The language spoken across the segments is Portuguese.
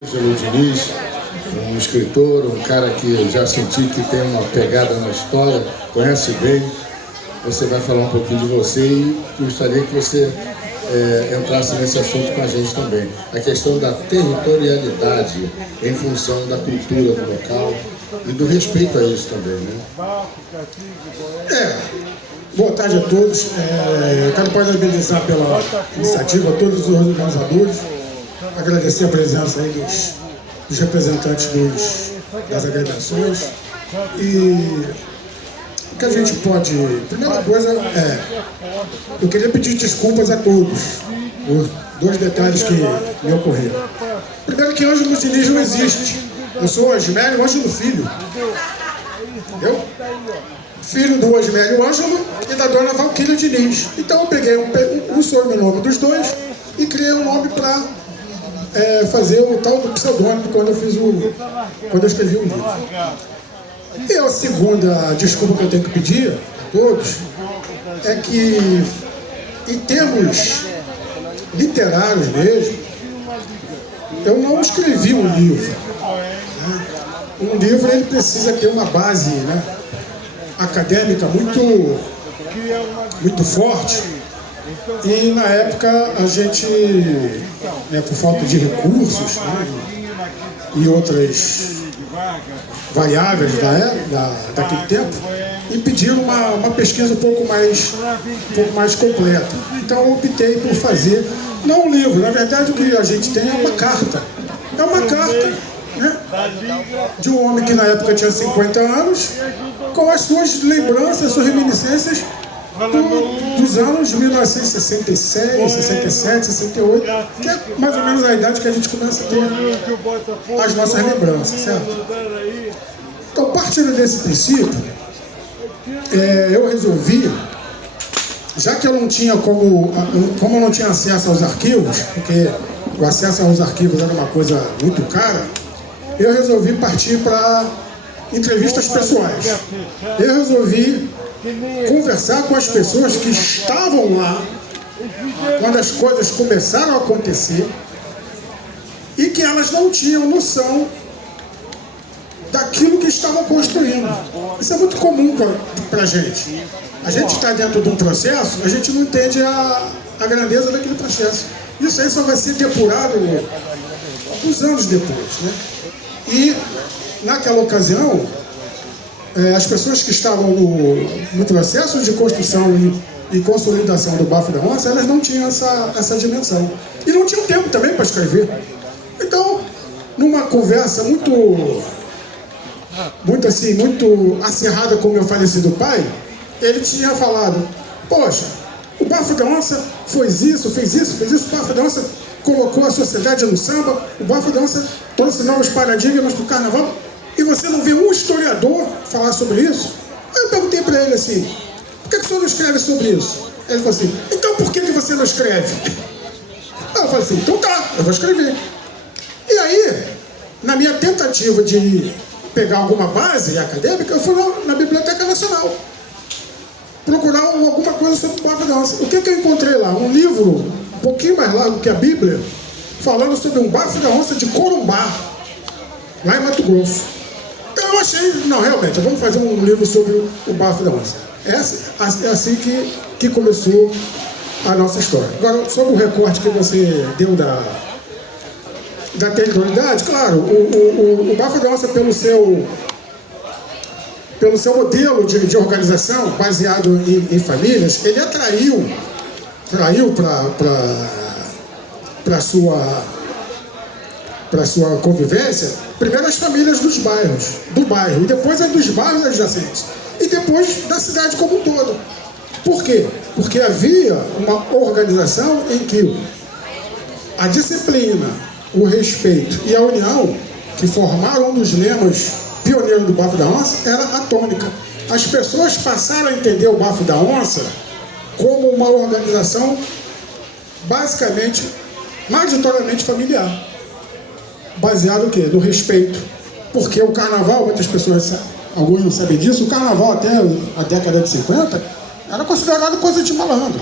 Ângelo Diniz, um escritor, um cara que eu já senti que tem uma pegada na história, conhece bem. Você vai falar um pouquinho de você e gostaria que você entrasse nesse assunto com a gente também. A questão da territorialidade em função da cultura do local e do respeito a isso também, né? Boa tarde a todos. Quero parabenizar pela iniciativa a todos os organizadores, agradecer a presença aí dos representantes das agremiações. E o que a gente pode... Primeira coisa eu queria pedir desculpas a todos por dois detalhes que me ocorreram. Primeiro, que Ângelo Diniz não existe. Eu sou Osmélio Ângelo Filho. Entendeu? Filho do Osmélio Ângelo e da dona Valquíria Diniz. Então eu peguei um sobrenome dos dois e criei um nome para fazer o tal do pseudônimo quando eu escrevi o livro. E a segunda desculpa que eu tenho que pedir a todos é que, em termos literários mesmo, eu não escrevi um livro. Né? Um livro ele precisa ter uma base, né, acadêmica muito forte. E na época a gente, por falta de recursos, né, e outras variáveis daquele tempo, e pediram uma pesquisa um pouco mais completa. Então eu optei por fazer, não um livro, na verdade o que a gente tem é uma carta. É uma carta, né, de um homem que na época tinha 50 anos, com as suas lembranças, suas reminiscências dos anos de 1966, 67, 68, que é mais ou menos a idade que a gente começa a ter as nossas lembranças, certo? Então, partindo desse princípio, eu resolvi, já que eu não tinha como eu não tinha acesso aos arquivos, porque o acesso aos arquivos era uma coisa muito cara, eu resolvi partir para entrevistas pessoais. Eu resolvi conversar com as pessoas que estavam lá quando as coisas começaram a acontecer e que elas não tinham noção daquilo que estavam construindo. Isso é muito comum para a gente. A gente está dentro de um processo, a gente não entende a grandeza daquele processo. Isso aí só vai ser depurado alguns anos depois, né? E naquela ocasião, as pessoas que estavam no processo de construção e consolidação do Bafo da Onça, elas não tinham essa dimensão. E não tinham tempo também para escrever. Então, numa conversa muito acirrada com o meu falecido pai, ele tinha falado: poxa, o Bafo da Onça fez isso, o Bafo da Onça colocou a sociedade no samba, o Bafo da Onça trouxe novos paradigmas para o carnaval. E você não vê um historiador falar sobre isso? Aí eu perguntei para ele assim: por que o senhor não escreve sobre isso? Ele falou assim: então por que você não escreve? Aí eu falei assim: então tá, eu vou escrever. E aí, na minha tentativa de pegar alguma base acadêmica, eu fui na Biblioteca Nacional procurar alguma coisa sobre o Bafo da Onça. O que eu encontrei lá? Um livro um pouquinho mais largo que a Bíblia, falando sobre um Bafo da Onça de Corumbá, lá em Mato Grosso. Então eu achei, não, realmente, vamos fazer um livro sobre o Bafo da Onça. É assim que começou a nossa história. Agora, sobre o recorte que você deu da territorialidade, claro, o Bafo da Onça, pelo seu modelo de organização, baseado em famílias, ele atraiu para sua convivência, primeiro as famílias do bairro, e depois as dos bairros adjacentes, e depois da cidade como um todo. Por quê? Porque havia uma organização em que a disciplina, o respeito e a união, que formaram um dos lemas pioneiros do Bafo da Onça, era a tônica. As pessoas passaram a entender o Bafo da Onça como uma organização basicamente, majoritariamente familiar. Baseado no quê? No respeito. Porque o carnaval, muitas pessoas, alguns não sabem disso, o carnaval até a década de 50 era considerado coisa de malandro.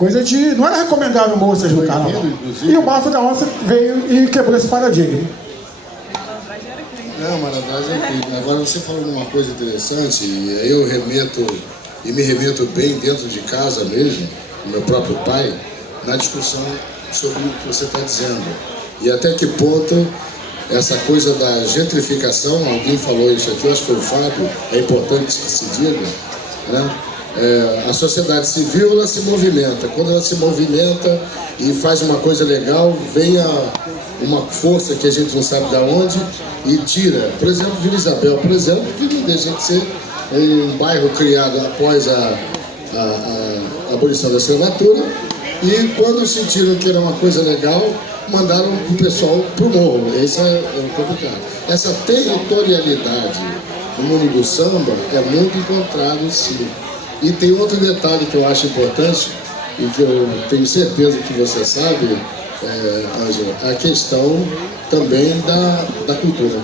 Coisa de... Não era recomendável moças no carnaval. E o Bafo da Onça veio e quebrou esse paradigma. Não, malandragem é incrível. Agora você falou uma coisa interessante, e aí eu me remeto bem dentro de casa mesmo, do meu próprio pai, na discussão sobre o que você está dizendo. E até que ponto essa coisa da gentrificação, alguém falou isso aqui, eu acho que foi o Fábio, é importante que se diga, né? A sociedade civil, ela se movimenta. Quando ela se movimenta e faz uma coisa legal, vem uma força que a gente não sabe de onde e tira. Por exemplo, Vila Isabel, por exemplo, que não deixa de ser um bairro criado após a abolição da escravatura, e quando sentiram que era uma coisa legal, mandaram o pessoal para o morro. Esse é complicado. Essa territorialidade no mundo do samba é muito encontrado, sim. E tem outro detalhe que eu acho importante, e que eu tenho certeza que você sabe, Ângela, a questão também da cultura.